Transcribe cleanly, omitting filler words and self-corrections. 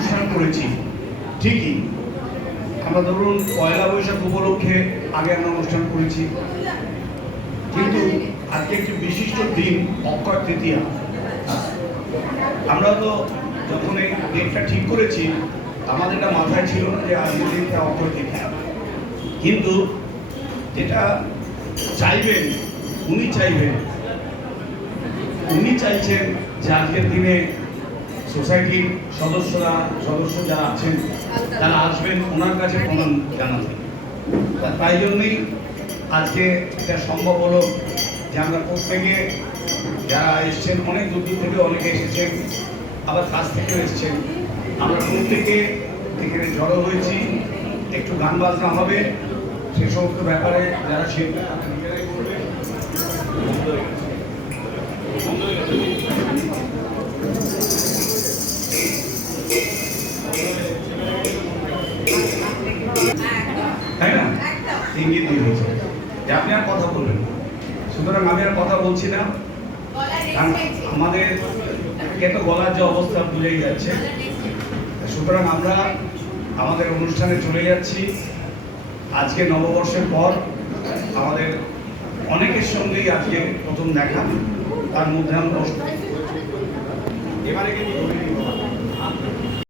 অনুষ্ঠান করেছি ঠিকই, আমরা ধরুন পয়লা বৈশাখ উপলক্ষে আগে আমরা অনুষ্ঠান করেছি, কিন্তু আজকে একটি বিশিষ্ট দিন অক্ষয় তৃতীয়া। আমরা তো যখন এই ডেটটা ঠিক করেছি আমাদের এটা মাথায় ছিল না যে আজকের দিনটা অক্ষয় তৃতীয়া, কিন্তু যেটা চাইবেন উনি চাইছেন যে আজকের দিনে সোসাইটির সদস্য যারা আছেন তারা আসবেন ওনার কাছে প্রণাম জানাতে। তাই জন্যই আজকে এটা সম্ভব হলো যে আমরা প্রত্যেকে যারা এসছেন, অনেক দূর থেকে অনেকে এসেছেন, আবার কাছ থেকেও এসছেন, আমরা প্রত্যেকে এখানে জড়ো হয়েছি। একটু গান বাজনা হবে, সে সমস্ত ব্যাপারে যারা শিল্পী নিজেরাই করবে। তাই না, ইঙ্গিত দিয়ে দিয়েছে যে আপনি আর কথা বলবেন, সুতরাং আমি আর কথা বলছি না, কারণ আমাদের তো গলার যে অবস্থা বুঝেই যাচ্ছে। সুতরাং আমরা আমাদের অনুষ্ঠানে চলে যাচ্ছি। আজকে নববর্ষের পর আমাদের অনেকের সঙ্গেই আজকে প্রথম দেখা, তার মধ্যে আমরা এবারে কিন্তু